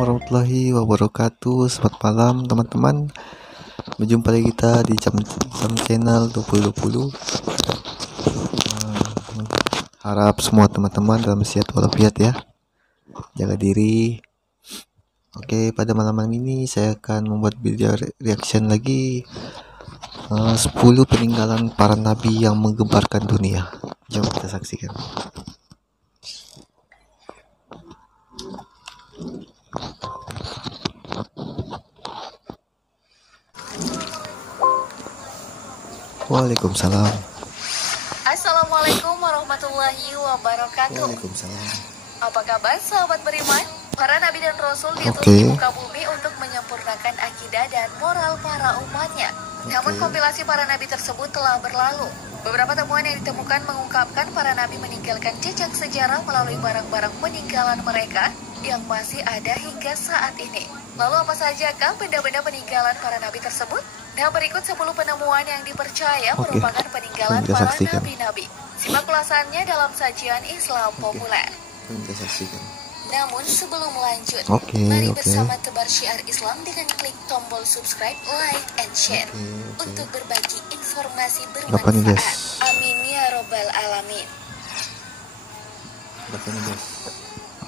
warahmatullahi wabarakatuh. Selamat malam teman-teman. Berjumpa lagi kita di Jam Channel 2020. Harap semua teman-teman dalam sehat walafiat ya. Jaga diri. Oke, pada malam ini saya akan membuat video reaction lagi 10 peninggalan para nabi yang menggemparkan dunia. Jom kita saksikan. Waalaikumsalam. Assalamualaikum warahmatullahi wabarakatuh. Waalaikumsalam. Apa kabar sahabat beriman? Para nabi dan rasul diutus Oke. di muka bumi untuk menyempurnakan akidah dan moral para umatnya. Namun kompilasi para nabi tersebut telah berlalu. Beberapa temuan yang ditemukan mengungkapkan para nabi meninggalkan jejak sejarah melalui barang-barang peninggalan mereka yang masih ada hingga saat ini. Lalu apa sajakah benda-benda peninggalan para nabi tersebut? Nah, berikut 10 penemuan yang dipercaya merupakan peninggalan kita para saksikan. nabi-nabi. Simak ulasannya dalam sajian Islam populer. Kita saksikan. Namun sebelum lanjut, Oke, mari oke. bersama tebar syiar Islam dengan klik tombol subscribe, like, and share Oke. untuk berbagi informasi Berapa nih, bermanfaat. guys? Amin ya robbal alamin.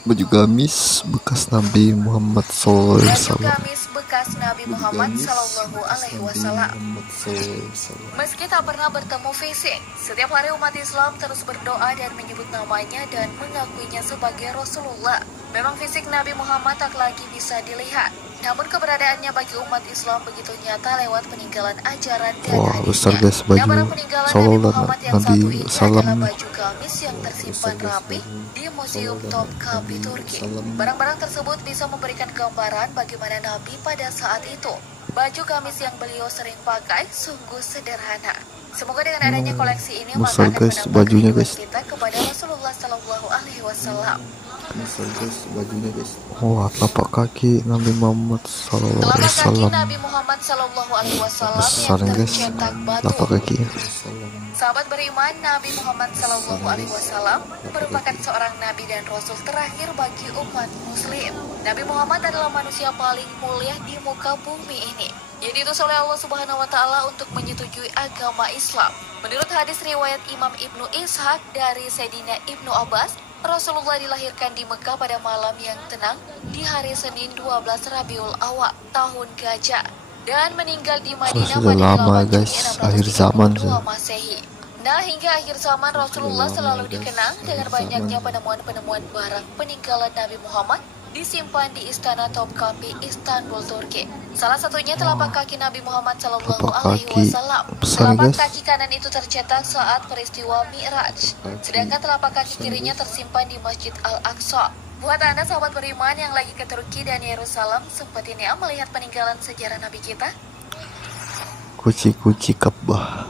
Baju gamis bekas Nabi Muhammad SAW. Baju gamis bekas Nabi Muhammad Sallallahu Alaihi Wasallam. Meski tak pernah bertemu fisik, setiap hari umat Islam terus berdoa dan menyebut namanya dan mengakuinya sebagai Rasulullah. Memang fisik Nabi Muhammad tak lagi bisa dilihat, namun keberadaannya bagi umat Islam begitu nyata lewat peninggalan ajaran dan Wah, hadisnya. besar guys baju Nah, barang peninggalan Nabi Sallallahu Muhammad yang Nabi satu ini Salam. adalah baju gamis yang tersimpan rapi di Museum Topkapi Turki. Barang-barang tersebut bisa memberikan gambaran bagaimana Nabi pada saat itu. Baju gamis yang beliau sering pakai sungguh sederhana. Semoga dengan adanya koleksi ini maka besar akan guys menambah bajunya kerinduan guys. kita kepada Rasulullah Sallallahu Alaihi Wasallam. Besar guys bajunya guys. Wah, telapak kaki Nabi Muhammad SAW. Telapak kaki Nabi Muhammad Sallallahu Alaihi Wasallam Besar yang guys. tercetak Telapak batu. kaki. Sahabat beriman, Nabi Muhammad Sallallahu Alaihi Wasallam merupakan seorang nabi dan rasul terakhir bagi umat muslim. Nabi Muhammad adalah manusia paling mulia di muka bumi ini, yang diutus oleh Allah Subhanahu wa Ta'ala untuk menyetujui agama Islam. Menurut hadis riwayat Imam Ibnu Ishaq dari Sayyidina Ibnu Abbas, Rasulullah dilahirkan di Mekah pada malam yang tenang di hari Senin 12 Rabiul Awal tahun Gajah dan meninggal di Madinah sudah pada lama 8 Juni guys, akhir zaman 632 Masehi. Nah, hingga akhir zaman Rasulullah selalu dikenang dengan banyaknya penemuan-penemuan barang peninggalan Nabi Muhammad disimpan di Istana Topkapi, Istanbul, Turki. Salah satunya telapak kaki Nabi Muhammad Sallallahu Telapak Alaihi kaki Wasallam. besar, Telapak guys. kaki kanan itu tercetak saat peristiwa Mi'raj, sedangkan telapak kaki kirinya tersimpan di Masjid Al-Aqsa. Buat Anda sahabat beriman yang lagi ke Turki dan Yerusalem, seperti ini melihat peninggalan sejarah Nabi kita? Kunci-kunci Ka'bah.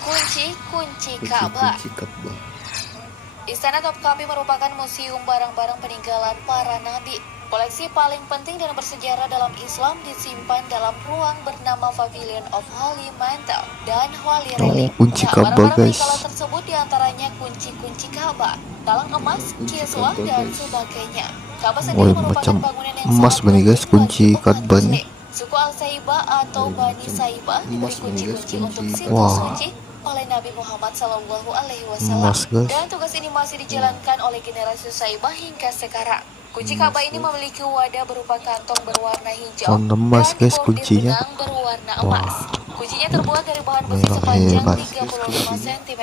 Kunci Ka'bah. Kunci Ka'bah. Istana Topkapi merupakan museum barang-barang peninggalan para nabi. Koleksi paling penting dan bersejarah dalam Islam disimpan dalam ruang bernama Pavilion of Holy Mantle dan Holy Relic. kunci Ka'bah, barang-barang guys. peninggalan tersebut diantaranya kunci-kunci Ka'bah, talang emas, kiswah, dan sebagainya. Ka'bah sendiri Wah, merupakan macam bangunan yang emas sangat benih, guys, penting kunci bagi umat Ka'bah Muslim. nih. Suku Al-Saibah atau Bani Saibah diberi kunci-kunci untuk situs Wah. suci oleh Nabi Muhammad Sallallahu Alaihi Wasallam, Emas, guys. dan tugas ini masih dijalankan oleh generasi Saibah hingga sekarang. Kunci Ka'bah ini memiliki wadah berupa kantong berwarna hijau Warna emas, dan guys, dibordir kuncinya. benang berwarna Wah. emas. Kuncinya terbuat dari bahan besi Memang sepanjang hebat. 35 cm.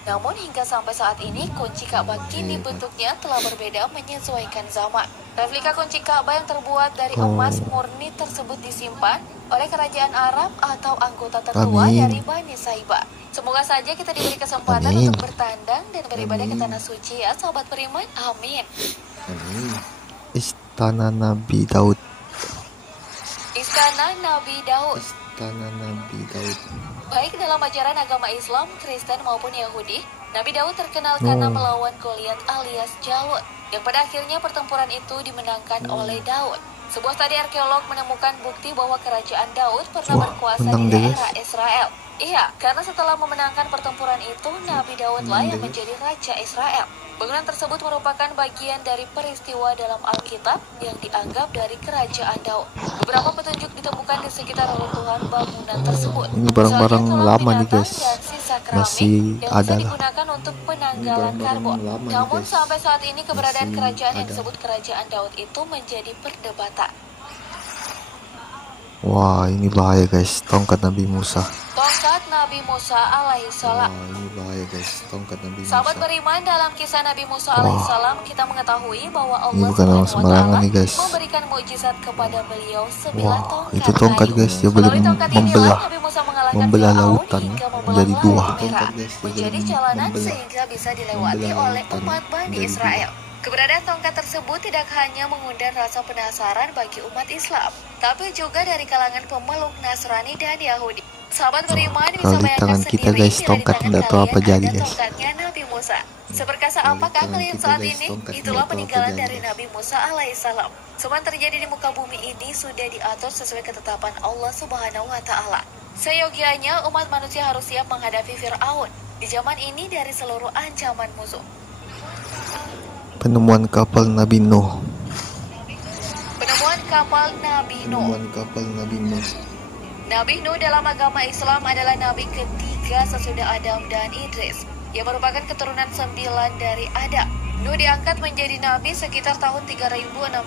Namun hingga sampai saat ini kunci Ka'bah kini bentuknya telah berbeda menyesuaikan zaman. Replika kunci Ka'bah yang terbuat dari emas murni tersebut disimpan oleh kerajaan Arab atau anggota tertua Amin. dari Bani Saibah. Semoga saja kita diberi kesempatan Amin. untuk bertandang dan beribadah ke tanah suci ya sahabat beriman. Amin. Istana Nabi Daud. Istana Nabi Daud. Istana Nabi Daud. Baik dalam ajaran agama Islam, Kristen maupun Yahudi, Nabi Daud terkenal karena melawan Goliat alias Jalut, yang pada akhirnya pertempuran itu dimenangkan oleh Daud. Sebuah studi arkeolog menemukan bukti bahwa kerajaan Daud pernah Wah, berkuasa menang di deh, daerah guys. Israel. Iya, karena setelah memenangkan pertempuran itu, Nabi Daudlah yang menjadi Raja Israel. Bangunan tersebut merupakan bagian dari peristiwa dalam Alkitab yang dianggap dari kerajaan Daud. Beberapa petunjuk ditemukan di sekitar reruntuhan bangunan tersebut. Ini barang-barang Misalnya tulang lama nih binatang guys, dan sisa keramik masih yang ada bisa lah. digunakan untuk penanggalan Ini karbon. barang-barang lama nih, Namun guys. sampai saat ini keberadaan Masih kerajaan yang ada. disebut kerajaan Daud itu menjadi perdebatan. Wah, ini bahaya guys, tongkat Nabi Musa. Tongkat Nabi Musa alaihissalam. Wah, ini bahaya guys, tongkat Nabi Sahabat Musa. beriman, dalam kisah Nabi Musa Wah. alaihissalam kita mengetahui bahwa Ini Allah bukan orang Subhanahu wa sembarangan Ta'ala nih, guys. memberikan mukjizat kepada beliau sebilah Wah, tongkat itu tongkat kayu. guys, dia boleh Melalui tongkat inilah membelah Nabi Musa mengalahkan membelah Firaun lautan hingga membelah menjadi dua. Laut Merah Tongkat, guys, dia menjadi boleh jalanan membelah- sehingga bisa dilewati membelah oleh lautan umat Bani menjadi Israel. Keberadaan tongkat tersebut tidak hanya mengundang rasa penasaran bagi umat Islam, tapi juga dari kalangan pemeluk Nasrani dan Yahudi. Sahabat beriman bisa kalau di bayangkan tangan kita, sendiri guys, bila di tongkat tangan nggak tahu kalian apa jadi, ada guys. tongkatnya Nabi Musa. Seperkasa Kalau di apakah tangan kalian kita, saat guys, ini? tongkat Itulah nggak tahu apa peninggalan jadi, dari guys. Nabi Musa alaihissalam. Semua yang terjadi di muka bumi ini sudah diatur sesuai ketetapan Allah Subhanahu wa Ta'ala. Seyogianya umat manusia harus siap menghadapi Firaun di zaman ini dari seluruh ancaman musuh. Penemuan kapal Nabi Nuh. Penemuan kapal Nabi Nuh. Penemuan kapal Nabi Nuh. Nabi Nuh dalam agama Islam adalah nabi ketiga sesudah Adam dan Idris, yang merupakan keturunan 9 dari Adam. Nuh diangkat menjadi nabi sekitar tahun 3650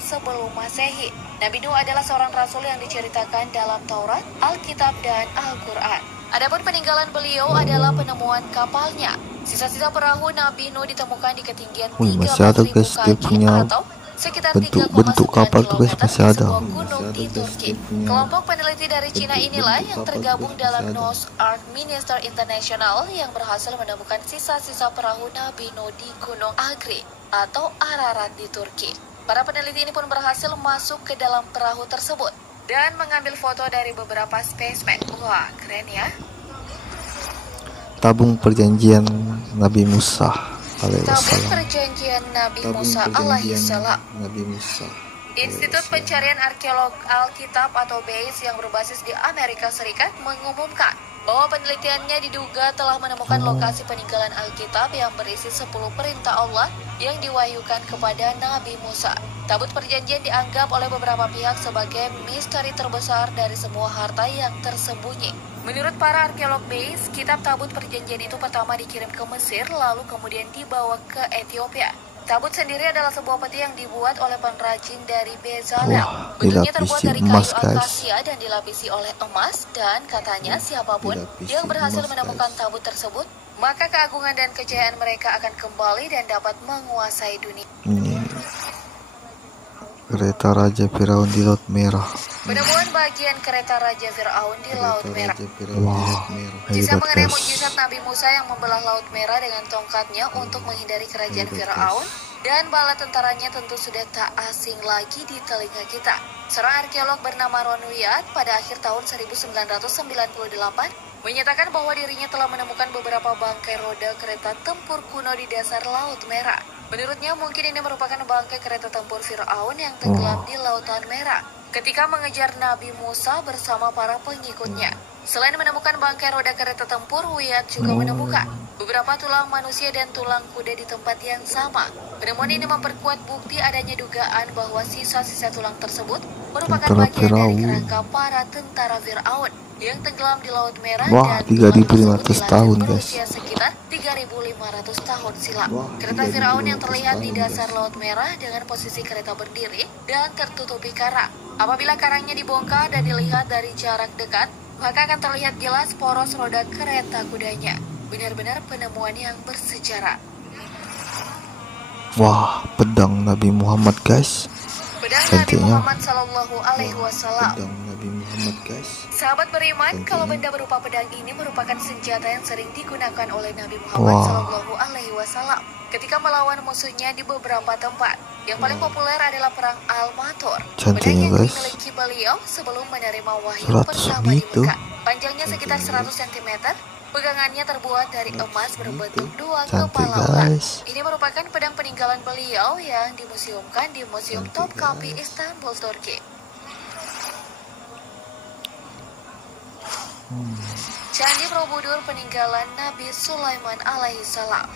sebelum Masehi. Nabi Nuh adalah seorang rasul yang diceritakan dalam Taurat, Alkitab, dan Al-Quran. Adapun peninggalan beliau adalah penemuan kapalnya. Sisa-sisa perahu Nabi Nuh ditemukan di ketinggian Wih, masih ada, 13.000 guys, dia kaki punya atau sekitar bentuk 3,9 kapal tuh, guys, kilometer masih di ada. sebuah gunung di Turki. Kelompok peneliti dari Cina inilah yang tergabung dalam North Ark Minister International yang berhasil menemukan sisa-sisa perahu Nabi Nuh di Gunung Agri atau Ararat di Turki. Para peneliti ini pun berhasil masuk ke dalam perahu tersebut dan mengambil foto dari beberapa spesimen. Wah, keren ya. Tabung perjanjian Nabi Musa Tabung alaihissalam. perjanjian Nabi Tabung Musa perjanjian alaihissalam. Nabi Musa. Institut Pencarian Arkeolog Alkitab atau BASE yang berbasis di Amerika Serikat mengumumkan bahwa penelitiannya diduga telah menemukan lokasi peninggalan Alkitab yang berisi 10 perintah Allah yang diwahyukan kepada Nabi Musa. Tabut perjanjian dianggap oleh beberapa pihak sebagai misteri terbesar dari semua harta yang tersembunyi. Menurut para arkeolog BASE, kitab tabut perjanjian itu pertama dikirim ke Mesir lalu kemudian dibawa ke Ethiopia. Tabut sendiri adalah sebuah peti yang dibuat oleh pengrajin dari Bezalel. Wah, Bentuknya terbuat dilapisi dari emas, kayu guys. akasia dan dilapisi oleh emas, dan katanya siapapun Dilapisi yang berhasil emas, menemukan guys. tabut tersebut, maka keagungan dan kejayaan mereka akan kembali dan dapat menguasai dunia. Ini kereta Raja Firaun di Laut Merah. Penemuan bagian kereta Raja Firaun di Laut Merah. Wah, Kisah hebat mengenai guys. mukjizat Nabi Musa yang membelah Laut Merah dengan tongkatnya untuk menghindari kerajaan Hebat, Firaun dan bala tentaranya tentu sudah tak asing lagi di telinga kita. Seorang arkeolog bernama Ron Wyatt pada akhir tahun 1998 menyatakan bahwa dirinya telah menemukan beberapa bangkai roda kereta tempur kuno di dasar Laut Merah. Menurutnya mungkin ini merupakan bangkai kereta tempur Firaun yang tenggelam di Lautan Merah ketika mengejar Nabi Musa bersama para pengikutnya. Selain menemukan bangkai roda kereta tempur, Wyatt juga menemukan beberapa tulang manusia dan tulang kuda di tempat yang sama. Penemuan ini memperkuat bukti adanya dugaan bahwa sisa-sisa tulang tersebut merupakan Tentara bagian dari Firaun. kerangka para tentara Firaun yang tenggelam di Laut Merah. Wah, dan tulang 3.500 tersebut tahun, dilansir guys. berusia sekitar 3.500 tahun silam. Wah, Kereta Firaun yang 3.500 terlihat di tahun, dasar guys. Laut Merah dengan posisi kereta berdiri dan tertutupi karang. Apabila karangnya dibongkar dan dilihat dari jarak dekat, maka akan terlihat jelas poros roda kereta kudanya. Benar-benar penemuan yang bersejarah. Wah, pedang Nabi Muhammad guys. Pedang Nabi Cantiknya. Muhammad Sallallahu Alaihi Wasallam. Pedang Nabi Muhammad guys. Sahabat beriman, Tentunya. kalau benda berupa pedang ini merupakan senjata yang sering digunakan oleh Nabi Muhammad Wah. Sallallahu Alaihi Wasallam ketika melawan musuhnya di beberapa tempat. Yang paling populer adalah perang Al-Matur. Cantiknya, Pedang yang guys. dimiliki beliau sebelum menerima wahyu 100 pertama di gitu. Mekah. Panjangnya sekitar Cantiknya, 100 cm. Pegangannya terbuat dari emas berbentuk dua Cantik, kepala ular. guys. Ini merupakan pedang peninggalan beliau yang dimuseumkan di Museum Cantik, Topkapi, guys. Istanbul, Turki. Candi Borobudur peninggalan Nabi Sulaiman alaihissalam.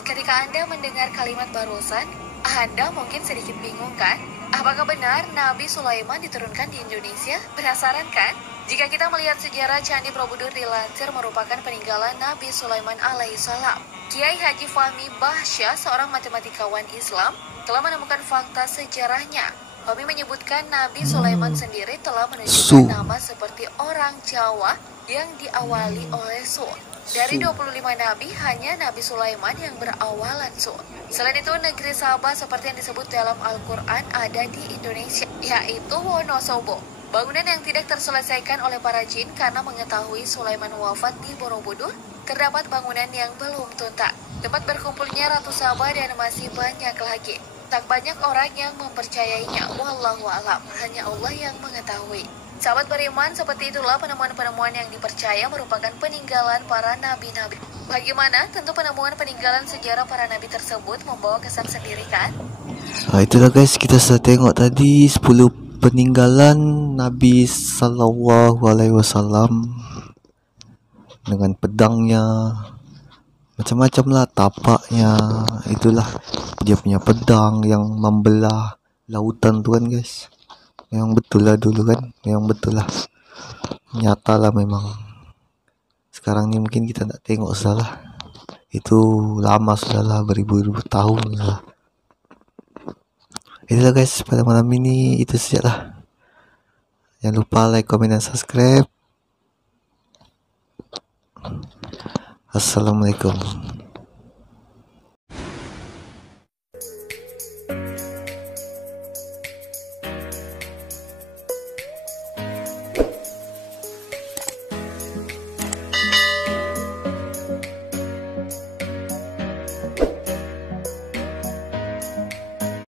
Ketika Anda mendengar kalimat barusan, Anda mungkin sedikit bingung kan? Apakah benar Nabi Sulaiman diturunkan di Indonesia? Penasaran kan? Jika kita melihat sejarah Candi Borobudur dilansir merupakan peninggalan Nabi Sulaiman alaihissalam. Kiai Haji Fahmi Bahsyah, seorang matematikawan Islam, telah menemukan fakta sejarahnya. Fahmi menyebutkan Nabi Sulaiman sendiri telah menunjukkan nama seperti orang Jawa yang diawali oleh Su. Dari 25 nabi, hanya Nabi Sulaiman yang berawalan Su. Selain itu, negeri Sabah seperti yang disebut dalam Al-Quran ada di Indonesia, yaitu Wonosobo. Bangunan yang tidak terselesaikan oleh para jin karena mengetahui Sulaiman wafat di Borobudur, terdapat bangunan yang belum tuntas. Tempat berkumpulnya Ratu Sabah dan masih banyak lagi. Tak banyak orang yang mempercayainya, wallahu alam, hanya Allah yang mengetahui. Sahabat beriman, seperti itulah penemuan-penemuan yang dipercaya merupakan peninggalan para nabi-nabi. Bagaimana? Tentu penemuan peninggalan sejarah para nabi tersebut membawa kesan sendiri kan? Itulah guys, kita sudah tengok tadi 10 peninggalan Nabi Sallallahu Alaihi Wasallam dengan pedangnya, macam-macam lah tapaknya. Itulah dia punya pedang yang membelah lautan tuh kan guys. Memang betul lah dulu kan, memang betul lah, nyata lah memang. Sekarang ini mungkin kita tak tengok salah, itu lama sudah lah, beribu-ribu tahun lah. Itulah guys, pada malam ini itu saja lah. Jangan lupa like, comment, dan subscribe. Assalamualaikum.